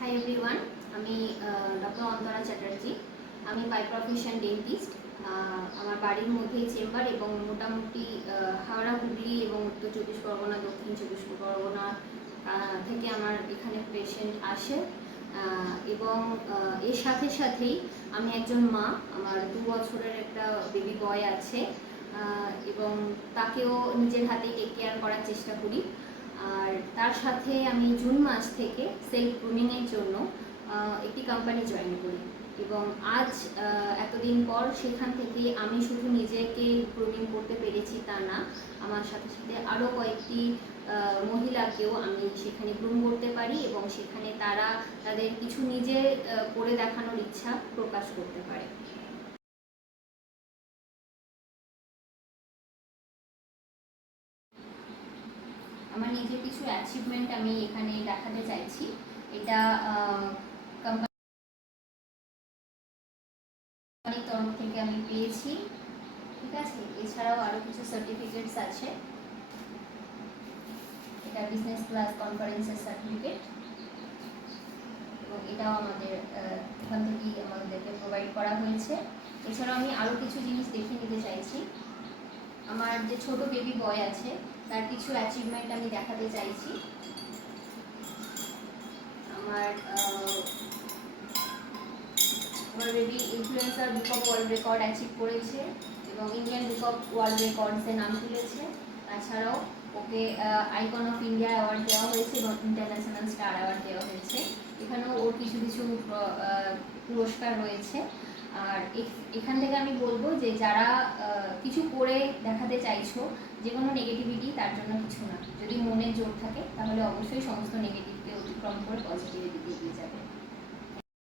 Hi everyone, আমি doctor Antara Chatterjee. আমি by profession dentist. আমার বাড়ির মধ্যেই চেম্বার এবং মোটামুটি হাওড়া, হুগলি এবং উত্তর চব্বিশ পরগনা, দক্ষিণ চব্বিশ পরগনা থেকে আমার এখানে পেশেন্ট আসে। এবং এর সাথে সাথেই আমি একজন মা। আমার 2 বছরের একটা বেবি বয় আছে এবং তাকেও নিজের হাতে টেক কেয়ার করার চেষ্টা করি। আর তার সাথে আমি জুন মাস থেকে সেলফ গ্রুমিংয়ের জন্য একটি কোম্পানি জয়েন করি এবং আজ এতদিন পর সেখান থেকে আমি শুধু নিজেকে গ্রুমিং করতে পেরেছি তা না, আমার সাথে সাথে আরও কয়েকটি মহিলাকেও আমি সেখানে গ্রুম করতে পারি এবং সেখানে তারা তাদের কিছু নিজে করে দেখানোর ইচ্ছা প্রকাশ করতে পারে। আমার নিজের কিছু অ্যাচিভমেন্ট আমি এখানে দেখাতে চাইছি। এটা কোম্পানির তরফ থেকে আমি পেয়েছি, ঠিক আছে। এছাড়াও আরও কিছু সার্টিফিকেটস আছে। এটা বিজনেস ক্লাস কনফারেন্সের সার্টিফিকেট এবং এটাও আমাদের এখান থেকেই আমাদেরকে প্রোভাইড করা হয়েছে। এছাড়াও আমি আরও কিছু জিনিস দেখিয়ে নিতে চাইছি। আমার যে ছোট বেবি বয় আছে তার কিছু অ্যাচিভমেন্ট আমি দেখাতে চাইছি। আমার baby influencer book of world record achieve করেছে এবং ইন্ডিয়ান বুক অফ ওয়ার্ল্ড রেকর্ডসে নাম তুলেছে। তাছাড়াও ওকে আইকন অফ ইন্ডিয়া অ্যাওয়ার্ড দেওয়া হয়েছে এবং ইন্টারন্যাশনাল স্টার অ্যাওয়ার্ড দেওয়া হয়েছে। এখানেও ওর কিছু কিছু পুরস্কার রয়েছে। আর এখান থেকে আমি বলবো যে যারা কিছু করে দেখাতে চাইছো, যে কোনো নেগেটিভিটি তার জন্য কিছু না। যদি মনে জোর থাকে তাহলে অবশ্যই সমস্ত নেগেটিভকে অতিক্রম করে পজিটিভের দিকে এগিয়ে যাবে।